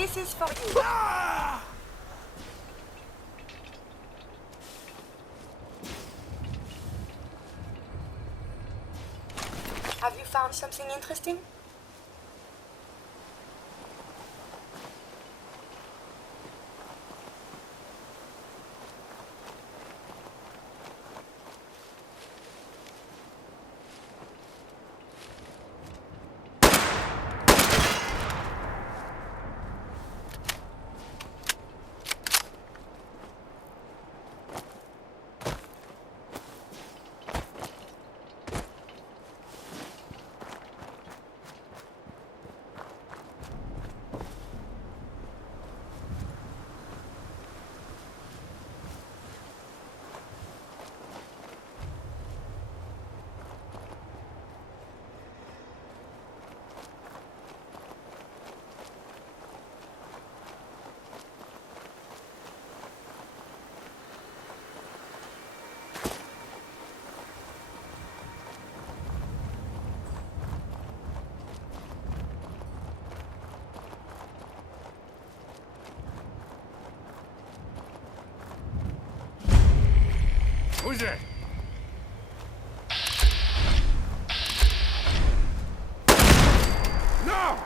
This is for you. Have you found something interesting? Who's it? No!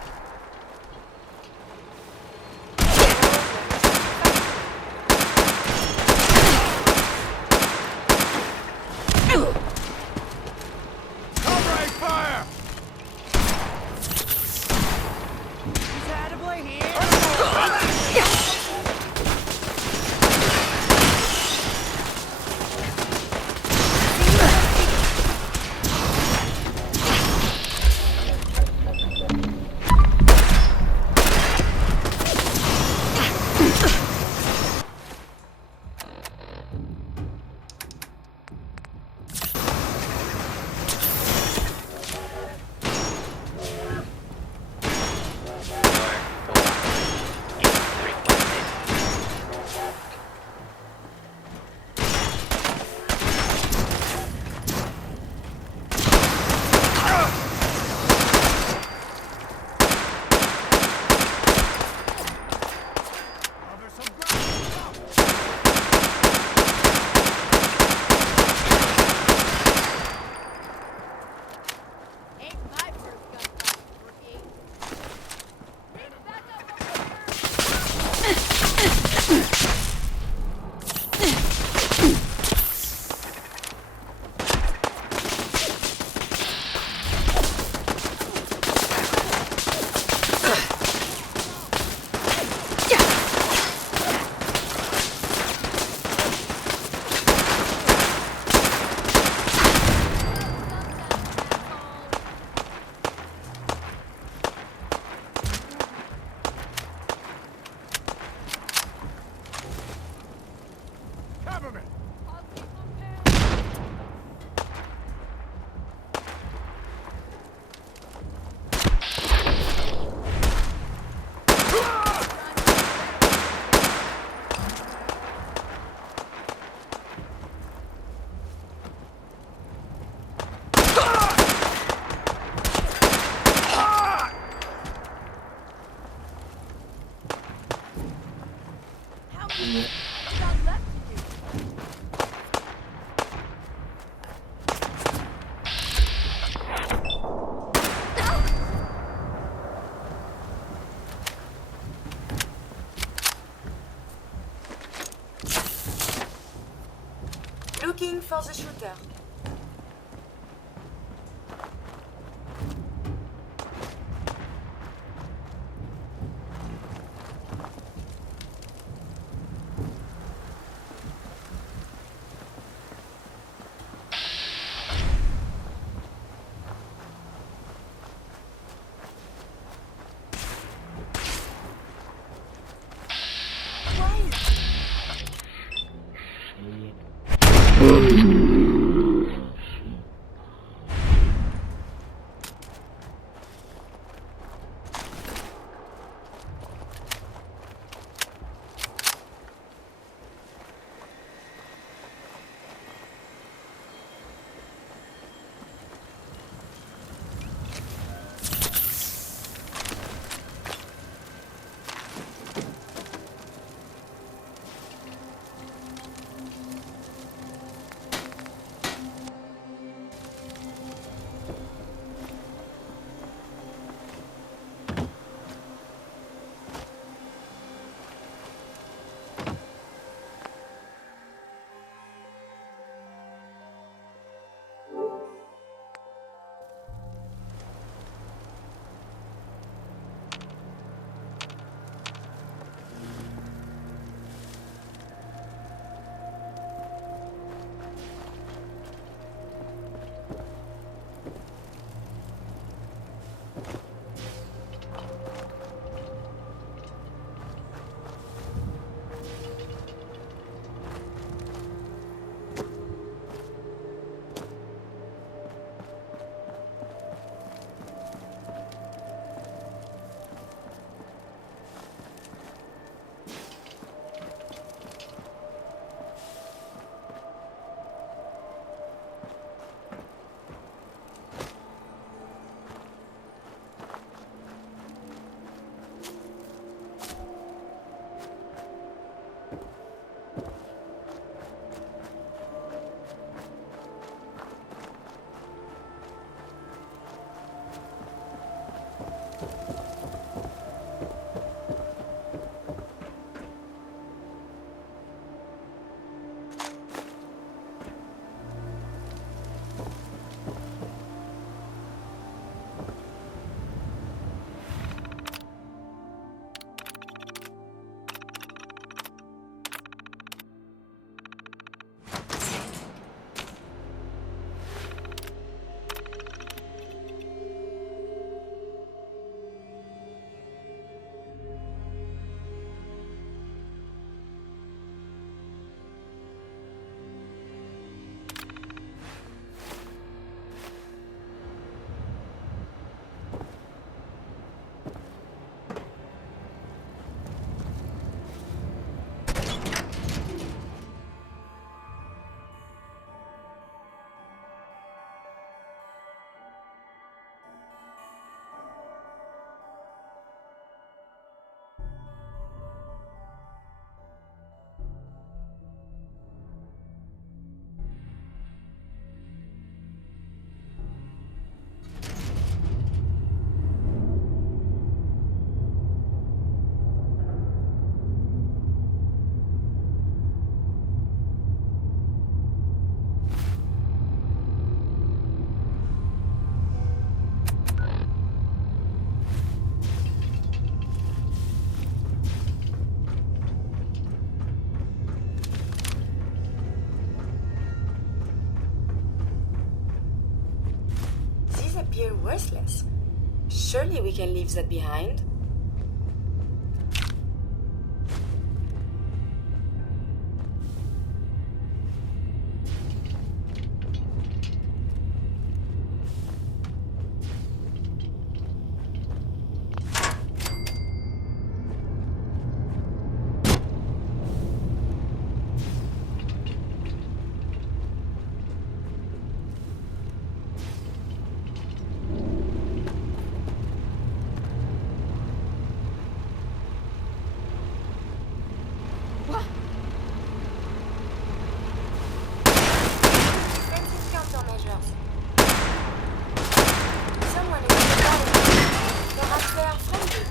Covering fire! Is that a boy here? Looking for the shooter. Shit. appear worthless. Surely we can leave that behind. Defensive countermeasures. Someone is in the garden. Perhaps they are friendly.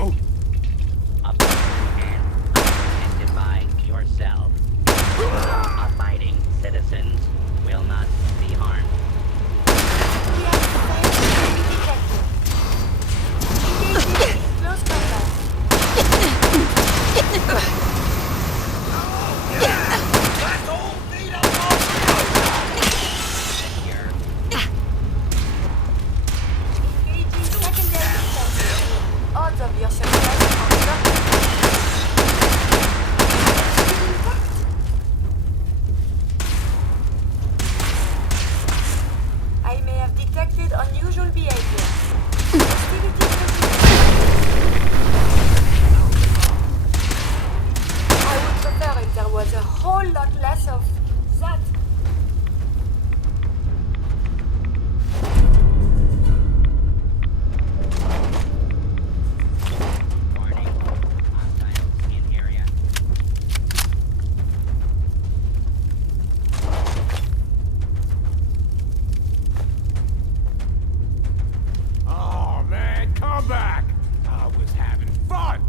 Oh, and identify yourself. Abiding citizens will not be harmed. We have defense detected. Engaging in close combat. Here, Engaging secondary defense. Odds of your success are certain. Still intact. I may have detected unusual behavior. Hostilities continuing. I would prefer if there was a whole lot less of that. warning. Hostiles in area. oh man, come back! I was having fun!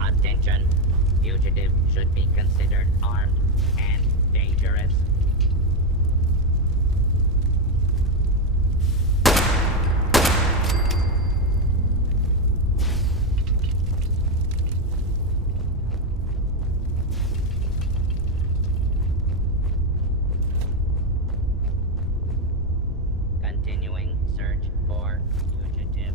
Attention. Fugitive should be considered armed and dangerous. Continuing search for fugitive.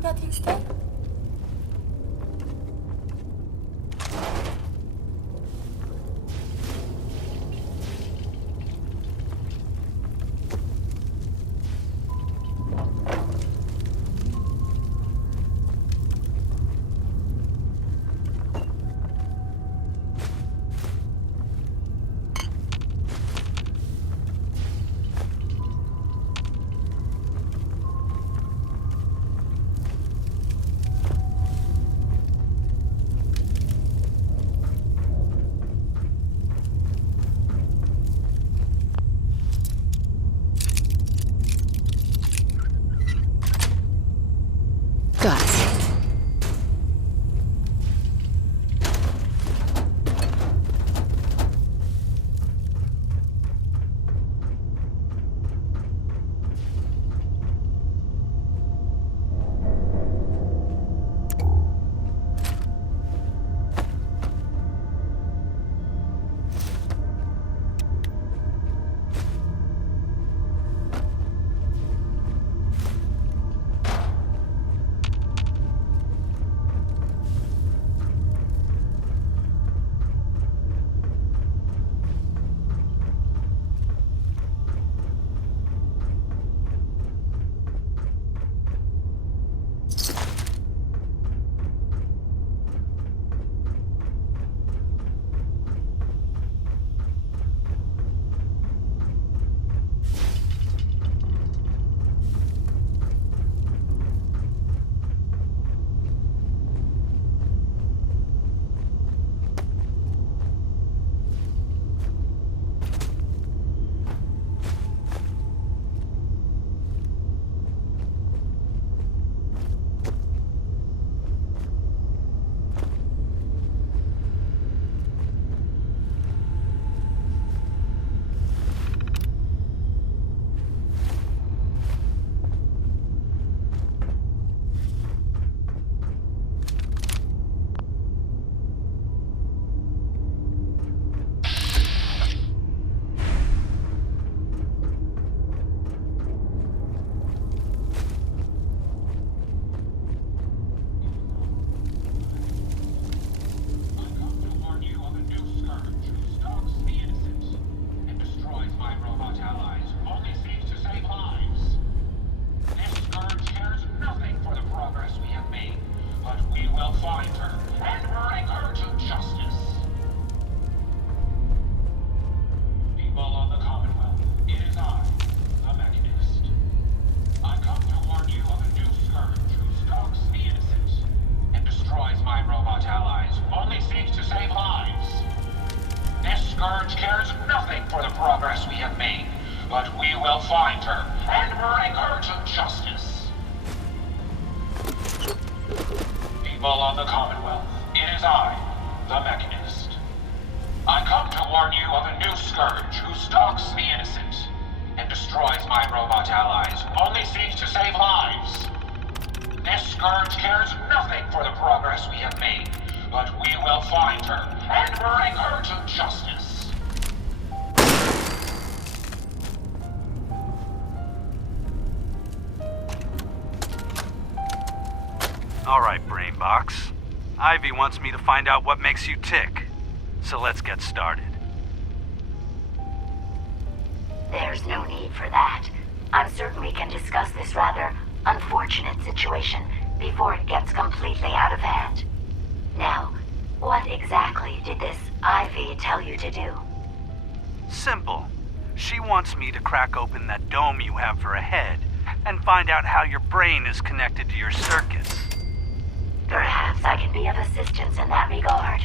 doing that instead? Got it. All right, Brainbox. Ivy wants me to find out what makes you tick. So let's get started. There's no need for that. I'm certain we can discuss this rather unfortunate situation before it gets completely out of hand. Now, what exactly did this Ivy tell you to do? Simple. She wants me to crack open that dome you have for a head and find out how your brain is connected to your circuits. Perhaps I can be of assistance in that regard.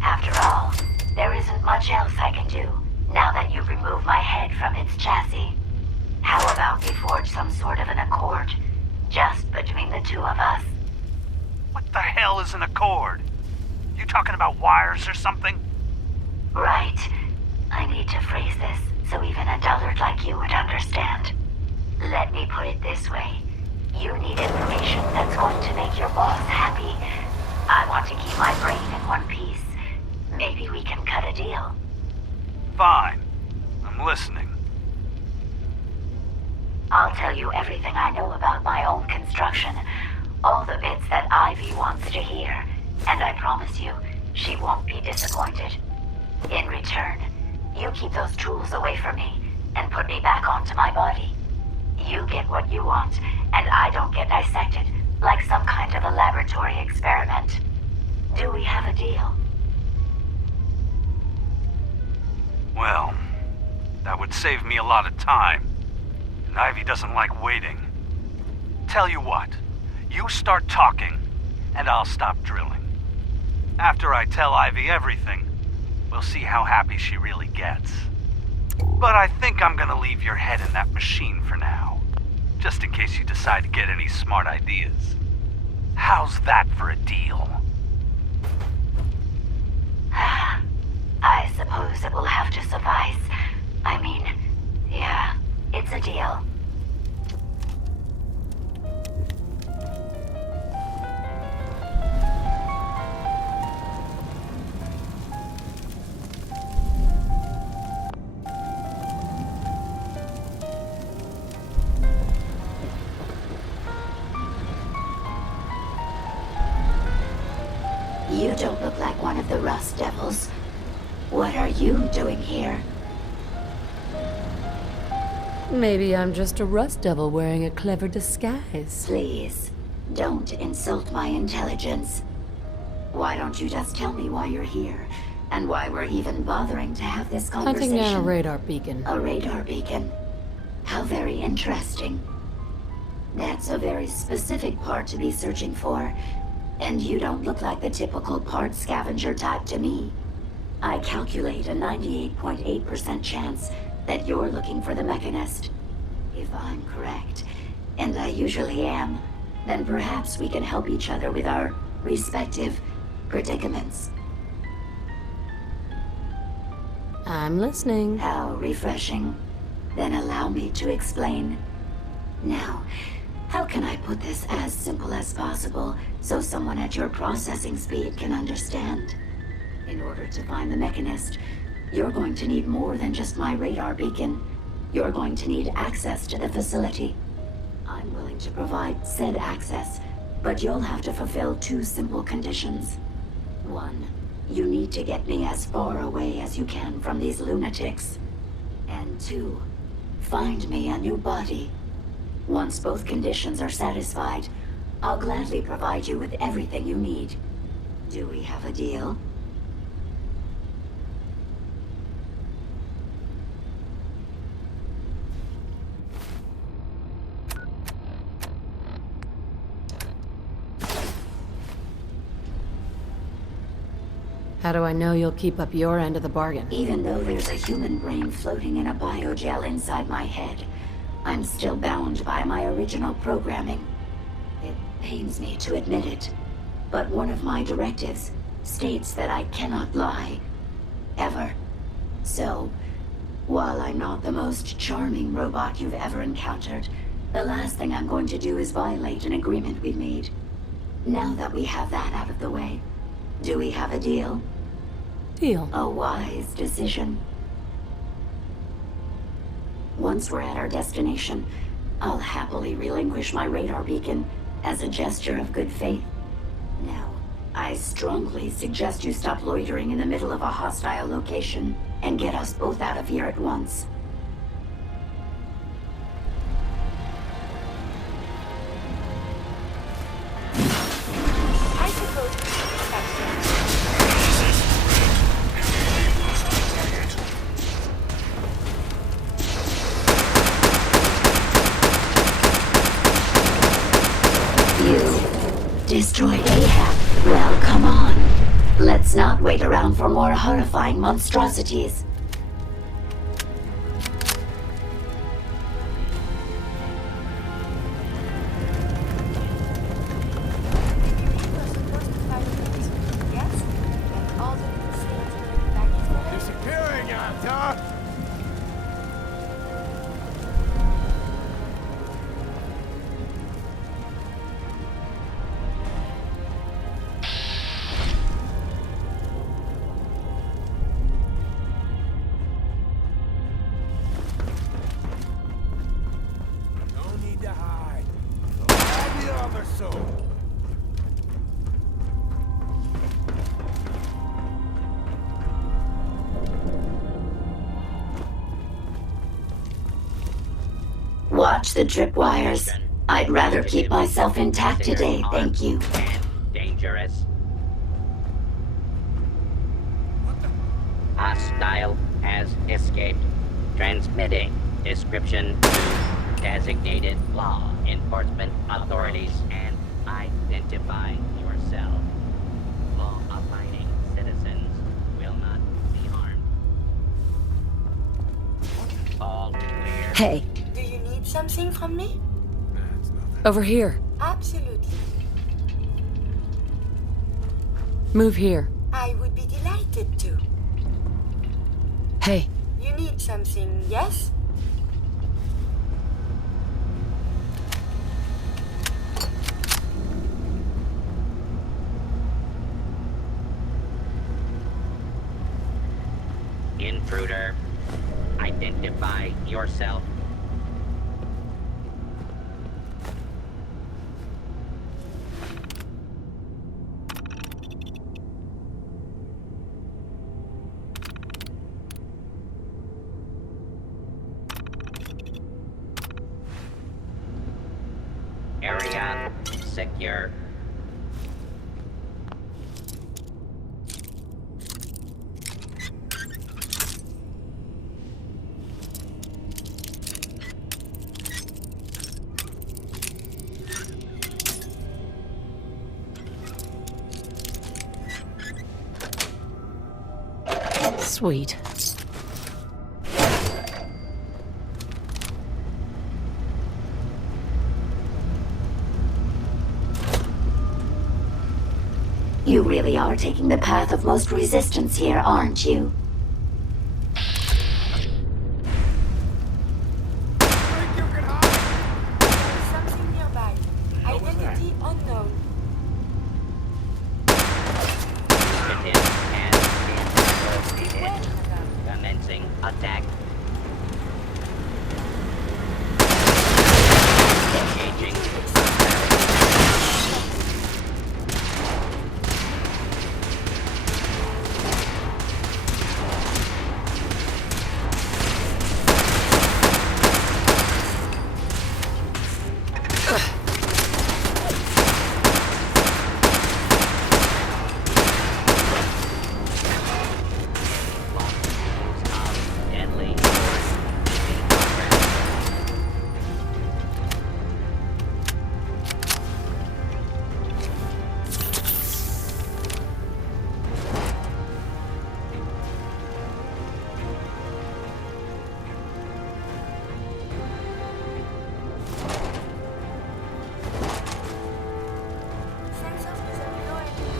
After all, there isn't much else I can do now that you've removed my head from its chassis. How about we forge some sort of an accord, just between the two of us? What the hell is an accord? You talking about wires or something? Right. I need to phrase this so even a dullard like you would understand. Let me put it this way. You need information that's going to make your boss happy. I want to keep my brain in one piece. Maybe we can cut a deal. Fine. I'm listening. I'll tell you everything I know about my own construction. All the bits that Ivy wants to hear, and I promise you, she won't be disappointed. In return, you keep those tools away from me and put me back onto my body. You get what you want, and I don't get dissected like some kind of a laboratory experiment. Do we have a deal? Well, that would save me a lot of time. And Ivy doesn't like waiting. Tell you what, you start talking, and I'll stop drilling. After I tell Ivy everything, we'll see how happy she really gets. But I think I'm gonna leave your head in that machine for now, just in case you decide to get any smart ideas. How's that for a deal? I suppose it will have to suffice. I mean, yeah, it's a deal. You don't look like one of the Rust Devils. What are you doing here? Maybe I'm just a rust devil wearing a clever disguise. Please, don't insult my intelligence. Why don't you just tell me why you're here, and why we're even bothering to have this conversation? Hunting down a radar beacon. A radar beacon? How very interesting. That's a very specific part to be searching for, and you don't look like the typical part scavenger type to me. I calculate a 98.8% chance that you're looking for the Mechanist. If I'm correct, and I usually am, then perhaps we can help each other with our respective predicaments. I'm listening. How refreshing. Then allow me to explain. Now, how can I put this as simple as possible so someone at your processing speed can understand? In order to find the Mechanist, you're going to need more than just my radar beacon. You're going to need access to the facility. I'm willing to provide said access, but you'll have to fulfill two simple conditions. One, you need to get me as far away as you can from these lunatics. And two, find me a new body. Once both conditions are satisfied, I'll gladly provide you with everything you need. Do we have a deal? How do I know you'll keep up your end of the bargain? Even though there's a human brain floating in a biogel inside my head, I'm still bound by my original programming. It pains me to admit it, but one of my directives states that I cannot lie. Ever. So, while I'm not the most charming robot you've ever encountered, the last thing I'm going to do is violate an agreement we've made. Now that we have that out of the way, do we have a deal? Deal. A wise decision. Once we're at our destination, I'll happily relinquish my radar beacon as a gesture of good faith. Now, I strongly suggest you stop loitering in the middle of a hostile location and get us both out of here at once. I suppose we should accept it. You destroyed Ahab. Well, come on. Let's not wait around for more horrifying monstrosities. We're supposed to fight things with gas, and all the little things in the back is better. Disappearing, Anta! Watch the tripwires. I'd rather keep myself intact today, thank you. And dangerous. Hostile has escaped. Transmitting description to designated law enforcement authorities and identify yourself. Law-abiding citizens will not be harmed. All clear. Hey, Do you need something from me? That's nothing. over here. Absolutely. Move here. I would be delighted to. Hey, You need something, yes? Intruder, identify yourself. Area secure. sweet. You really are taking the path of most resistance here, aren't you? Think you can hide? There is something nearby. Identity unknown. Initiative has been Wait, madame. commencing attack. Engaging. Deadly. Sensors resume low activity.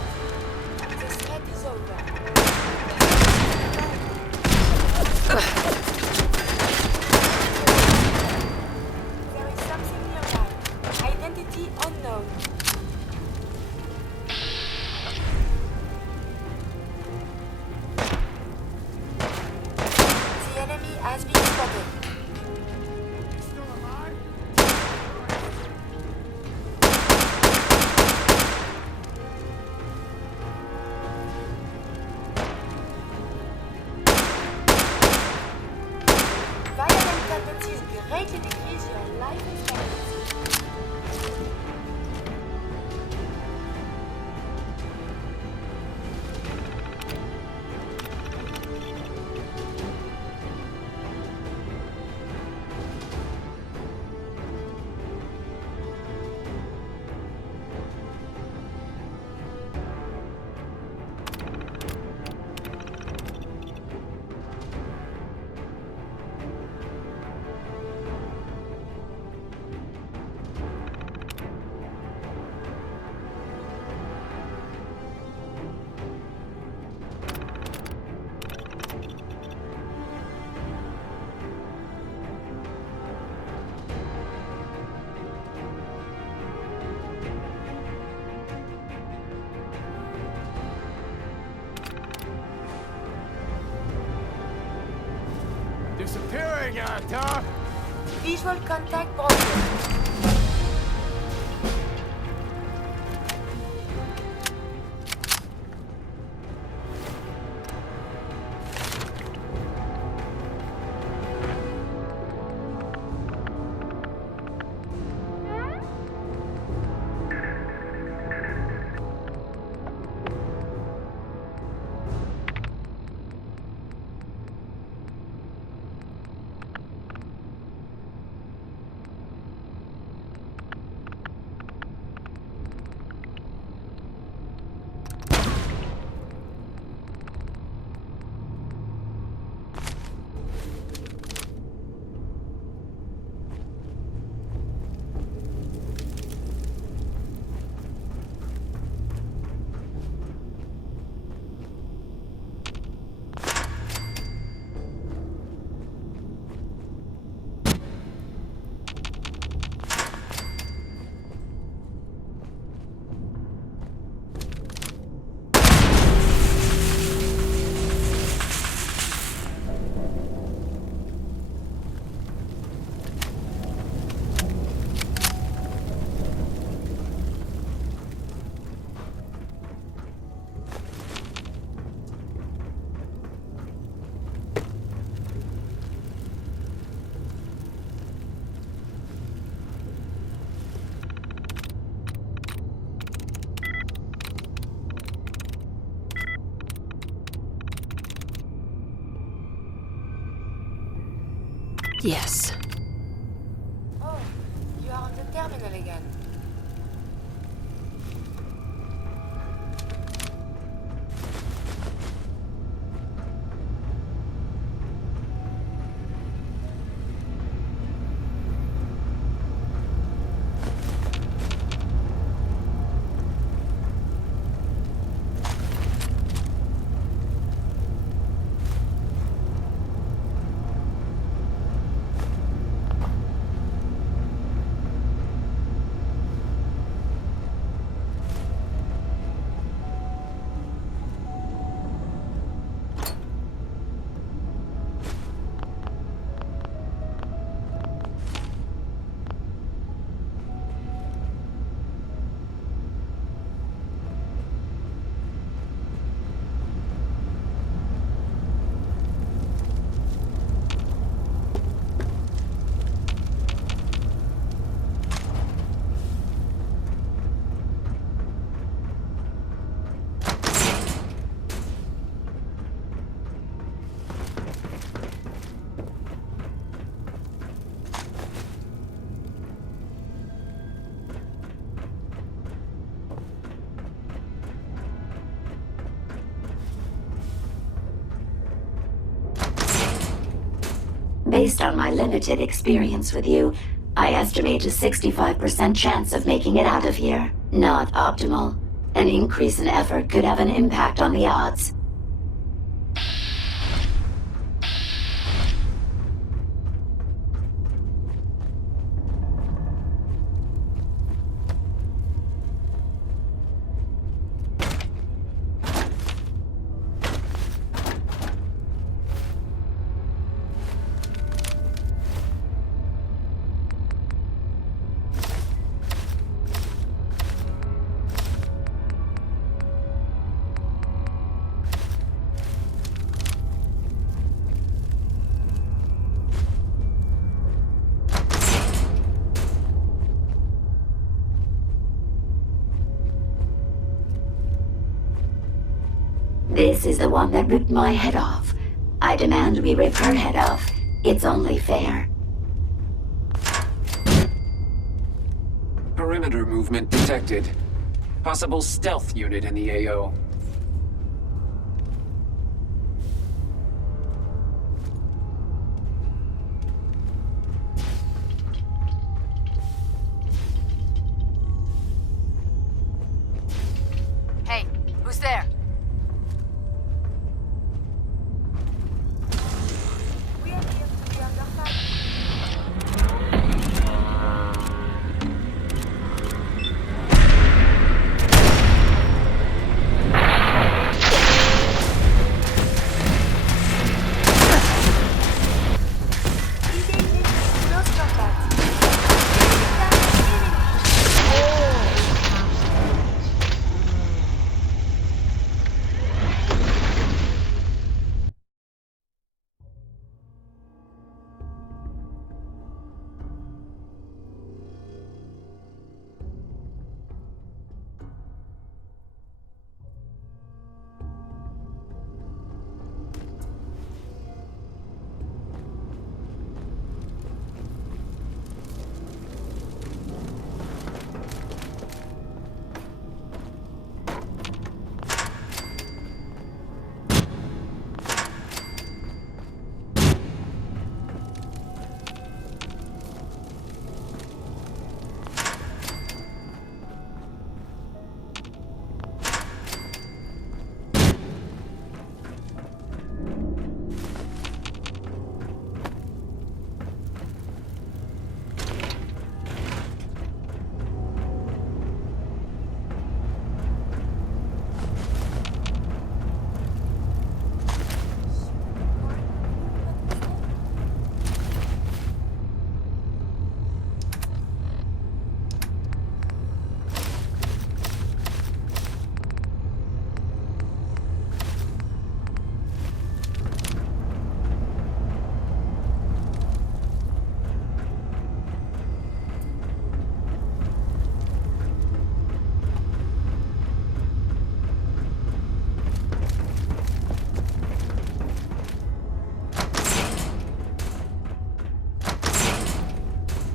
The threat is over. There is something nearby. Identity unknown. The enemy has been spotted. Still alive? Violent tendencies greatly decrease your life expectancy. Disappearing, Tom. Visual contact broken. Yes. Oh, you are on the terminal again. Based on my limited experience with you, I estimate a 65% chance of making it out of here. Not optimal. An increase in effort could have an impact on the odds. This is the one that ripped my head off. I demand we rip her head off. It's only fair. Perimeter movement detected. Possible stealth unit in the AO. Hey, who's there? We are here to be under fire. Engaging close combat. Enemy.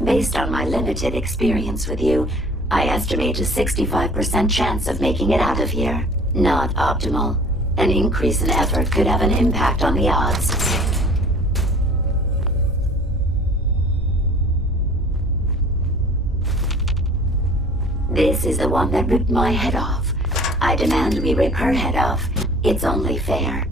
Based on my limited experience with you, I estimate a 65% chance of making it out of here. Not optimal. An increase in effort could have an impact on the odds. This is the one that ripped my head off. I demand we rip her head off. It's only fair.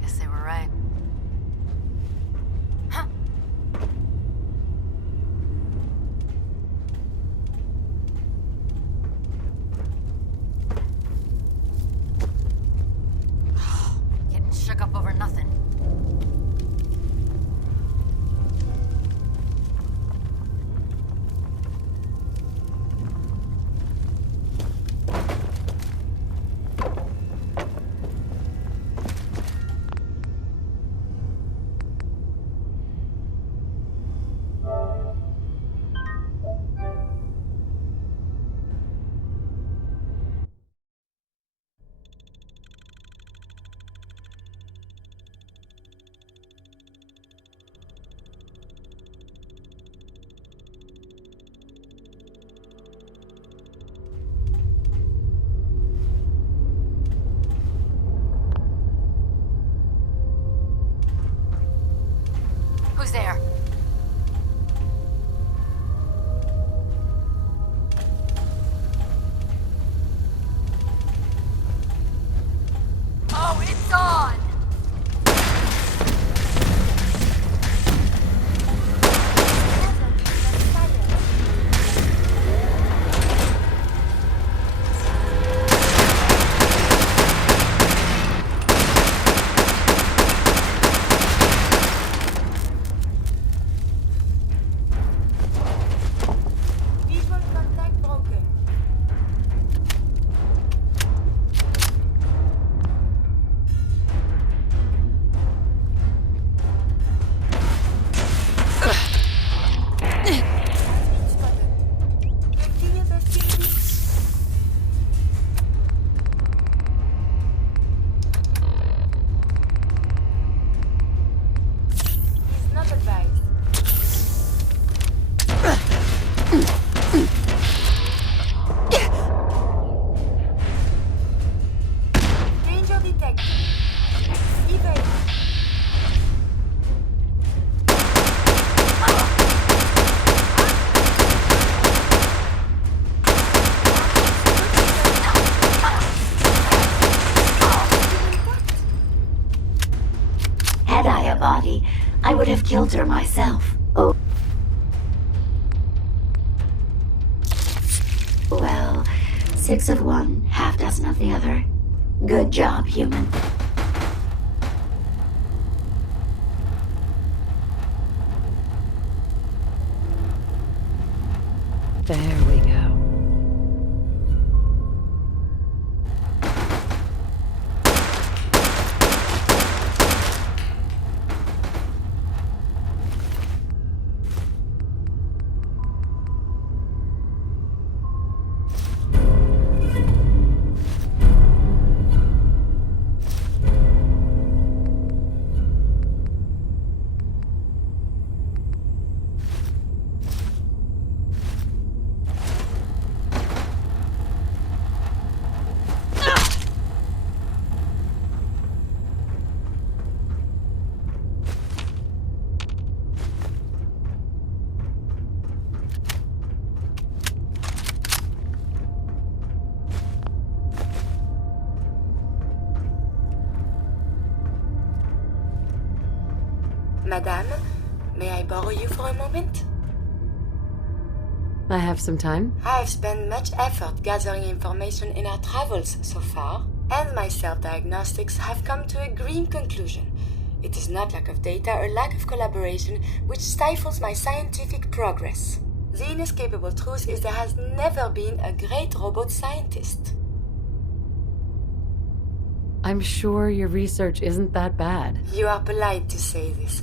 Guess they were right. Huh. Getting shook up over nothing. Who's there? Oh, it's on! Visual contact broken. Has been spotted. Continue pursuing. He's not advised. Danger detected. Evade. Had I a body, I would have killed her myself. Oh. Well, 6 of one, half dozen of the other. Good job, human. There we go. Madame, may I borrow you for a moment? I have some time. I have spent much effort gathering information in our travels so far, and my self-diagnostics have come to a grim conclusion. It is not lack of data or lack of collaboration which stifles my scientific progress. The inescapable truth is there has never been a great robot scientist. I'm sure your research isn't that bad. You are polite to say this,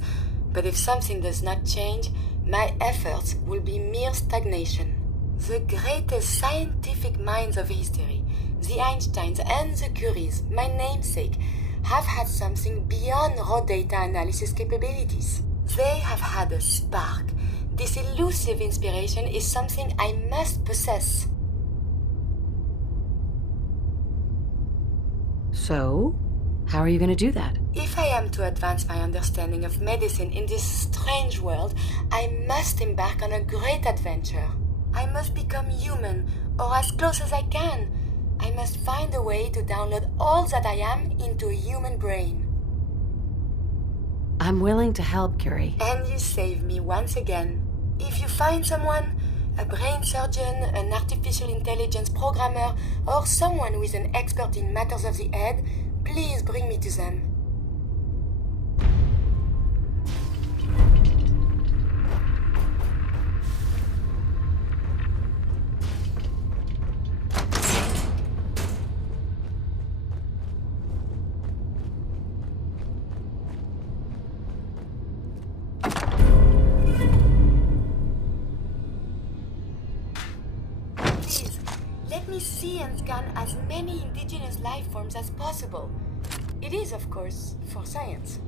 but if something does not change, my efforts will be mere stagnation. The greatest scientific minds of history, the Einsteins and the Curies, my namesake, have had something beyond raw data analysis capabilities. They have had a spark. This elusive inspiration is something I must possess. So, how are you going to do that? If I am to advance my understanding of medicine in this strange world, I must embark on a great adventure. I must become human, or as close as I can. I must find a way to download all that I am into a human brain. I'm willing to help, Curie. And you save me once again. If you find someone, a brain surgeon, an artificial intelligence programmer, or someone who is an expert in matters of the head, please bring me to them. Please, let me see and scan as many indigenous life forms as possible. It is, of course, for science.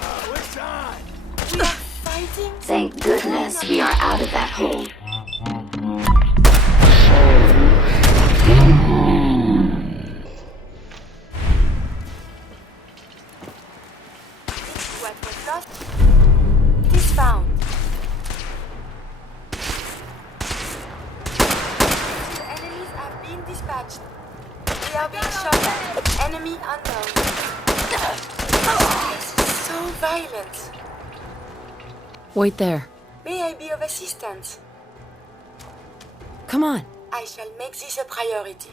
Oh, it's on! We are fighting? Thank goodness we are out of that hole. What was lost is found. Two enemies have been dispatched. We are being shot at. Enemy unknown. This is so violent. Wait there. May I be of assistance? Come on. I shall make this a priority.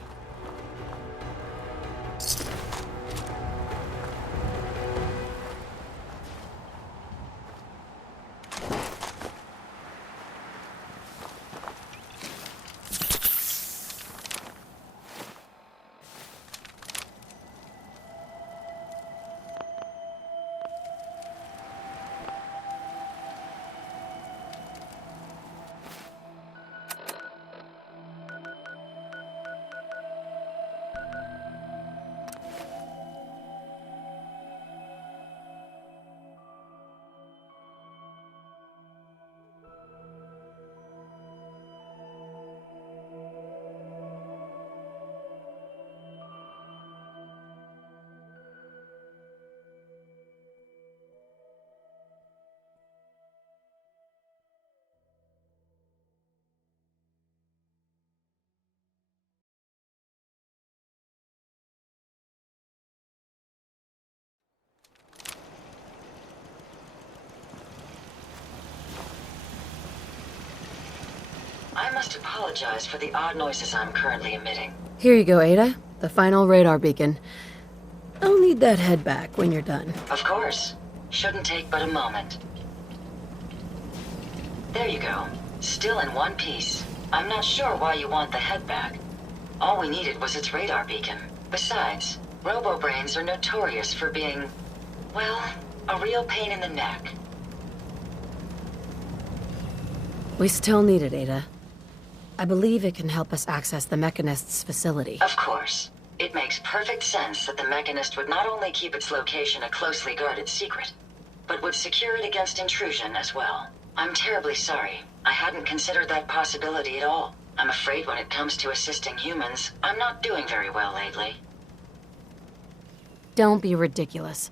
I must apologize for the odd noises I'm currently emitting. Here you go, Ada. The final radar beacon. I'll need that head back when you're done. Of course. Shouldn't take but a moment. There you go. Still in one piece. I'm not sure why you want the head back. All we needed was its radar beacon. Besides, robo-brains are notorious for being, well, a real pain in the neck. We still need it, Ada. I believe it can help us access the Mechanist's facility. Of course. It makes perfect sense that the Mechanist would not only keep its location a closely guarded secret, but would secure it against intrusion as well. I'm terribly sorry. I hadn't considered that possibility at all. I'm afraid when it comes to assisting humans, I'm not doing very well lately. Don't be ridiculous.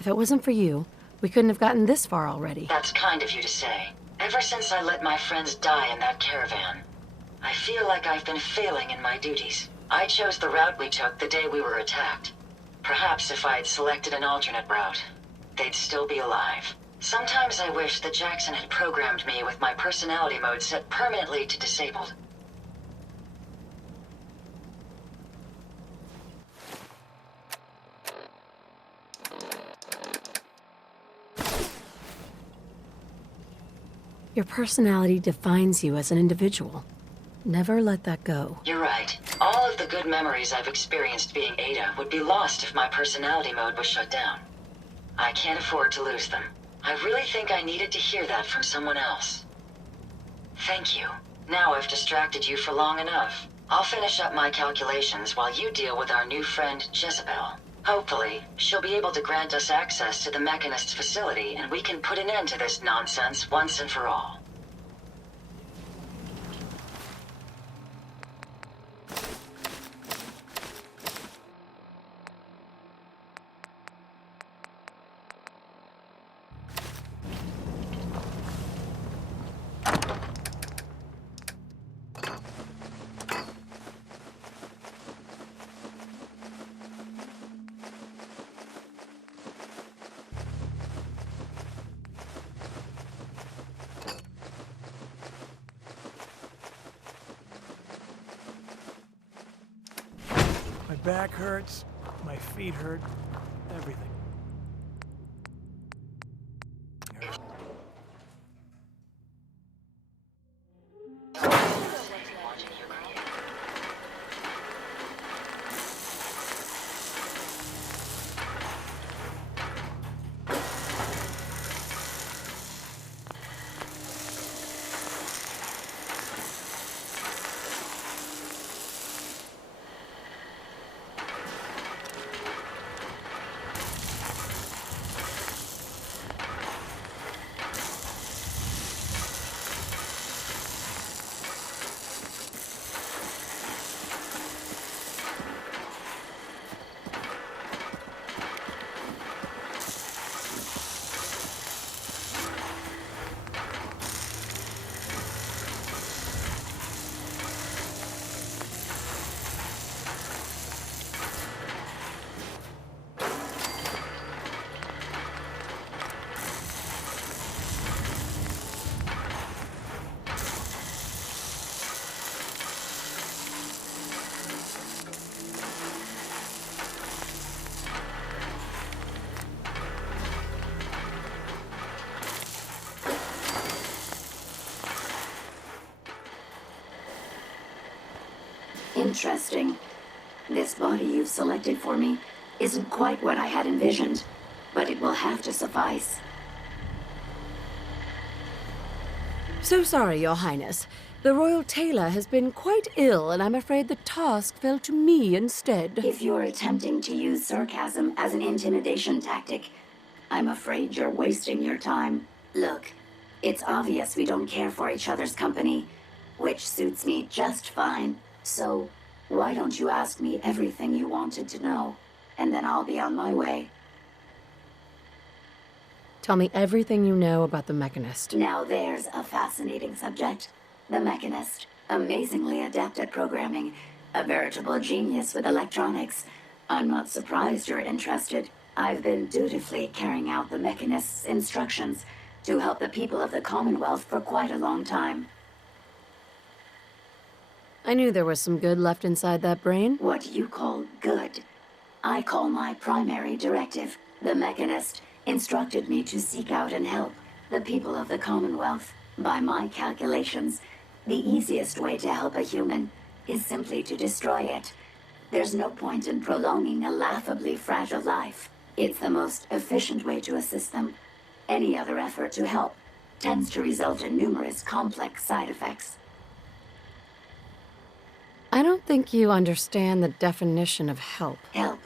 If it wasn't for you, we couldn't have gotten this far already. That's kind of you to say. Ever since I let my friends die in that caravan, I feel like I've been failing in my duties. I chose the route we took the day we were attacked. Perhaps if I had selected an alternate route, they'd still be alive. Sometimes I wish that Jackson had programmed me with my personality mode set permanently to disabled. Your personality defines you as an individual. Never let that go. You're right. All of the good memories I've experienced being Ada would be lost if my personality mode was shut down. I can't afford to lose them. I really think I needed to hear that from someone else. Thank you. Now I've distracted you for long enough. I'll finish up my calculations while you deal with our new friend, Jezebel. Hopefully, she'll be able to grant us access to the Mechanist's facility, and we can put an end to this nonsense once and for all. My back hurts, my feet hurt, everything. Interesting. This body you've selected for me isn't quite what I had envisioned, but it will have to suffice. So sorry, Your Highness. The Royal Tailor has been quite ill, and I'm afraid the task fell to me instead. If you're attempting to use sarcasm as an intimidation tactic, I'm afraid you're wasting your time. Look, it's obvious we don't care for each other's company, which suits me just fine. So, why don't you ask me everything you wanted to know, and then I'll be on my way. Tell me everything you know about the Mechanist. Now there's a fascinating subject. The Mechanist, amazingly adept at programming, a veritable genius with electronics. I'm not surprised you're interested. I've been dutifully carrying out the Mechanist's instructions to help the people of the Commonwealth for quite a long time. I knew there was some good left inside that brain. What you call good, I call my primary directive. The Mechanist instructed me to seek out and help the people of the Commonwealth. By my calculations, the easiest way to help a human is simply to destroy it. There's no point in prolonging a laughably fragile life. It's the most efficient way to assist them. Any other effort to help tends to result in numerous complex side effects. I don't think you understand the definition of help. Help.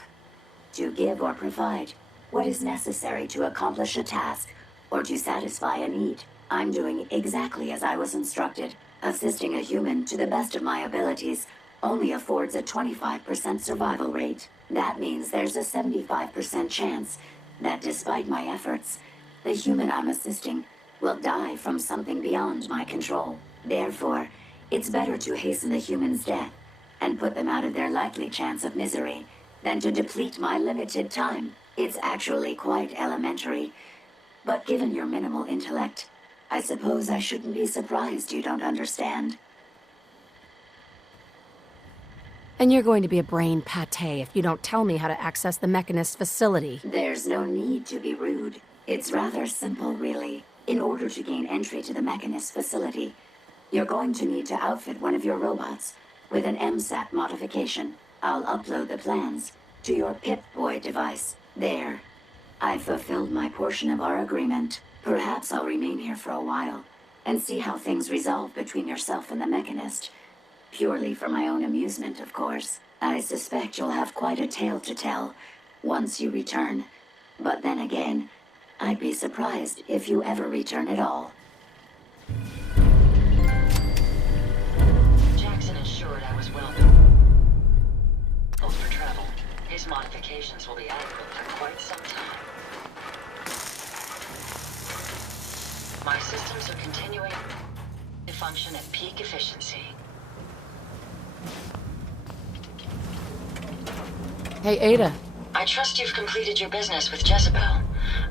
To give or provide what is necessary to accomplish a task or to satisfy a need. I'm doing exactly as I was instructed. Assisting a human to the best of my abilities only affords a 25% survival rate. That means there's a 75% chance that despite my efforts, the human I'm assisting will die from something beyond my control. Therefore, it's better to hasten the human's death and put them out of their likely chance of misery than to deplete my limited time. It's actually quite elementary, but given your minimal intellect, I suppose I shouldn't be surprised you don't understand. And you're going to be a brain pate if you don't tell me how to access the Mechanist facility. There's no need to be rude. It's rather simple, really. In order to gain entry to the Mechanist facility, you're going to need to outfit one of your robots with an MSAT modification. I'll upload the plans to your Pip-Boy device. There. I've fulfilled my portion of our agreement. Perhaps I'll remain here for a while and see how things resolve between yourself and the Mechanist. Purely for my own amusement, of course. I suspect you'll have quite a tale to tell once you return. But then again, I'd be surprised if you ever return at all. Jackson ensured I was well for travel. His modifications will be adequate for quite some time. My systems are continuing to function at peak efficiency. Hey, Ada. I trust you've completed your business with Jezebel.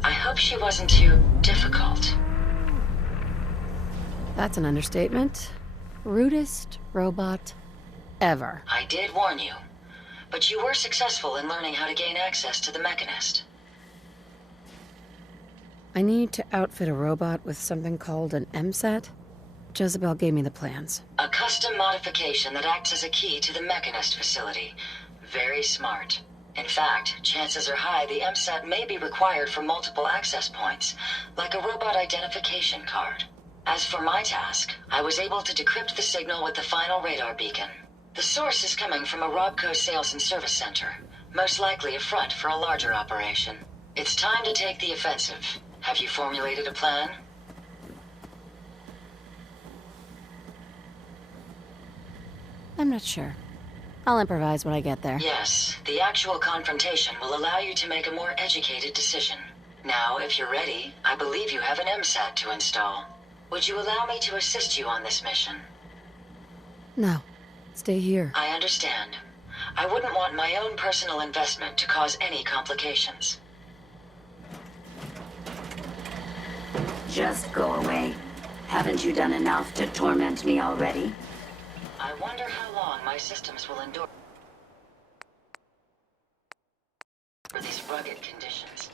I hope she wasn't too difficult. That's an understatement. Rudest robot ever. I did warn you, but you were successful in learning how to gain access to the Mechanist. I need to outfit a robot with something called an MSAT. Jezebel gave me the plans. A custom modification that acts as a key to the Mechanist facility. Very smart. In fact, chances are high the MSAT may be required for multiple access points, like a robot identification card. As for my task, I was able to decrypt the signal with the final radar beacon. The source is coming from a Robco sales and service center, most likely a front for a larger operation. It's time to take the offensive. Have you formulated a plan? I'm not sure. I'll improvise when I get there. Yes, the actual confrontation will allow you to make a more educated decision. Now, if you're ready, I believe you have an MSAT to install. Would you allow me to assist you on this mission? No. Stay here. I understand. I wouldn't want my own personal investment to cause any complications. Just go away. Haven't you done enough to torment me already? I wonder how long my systems will endure for these rugged conditions.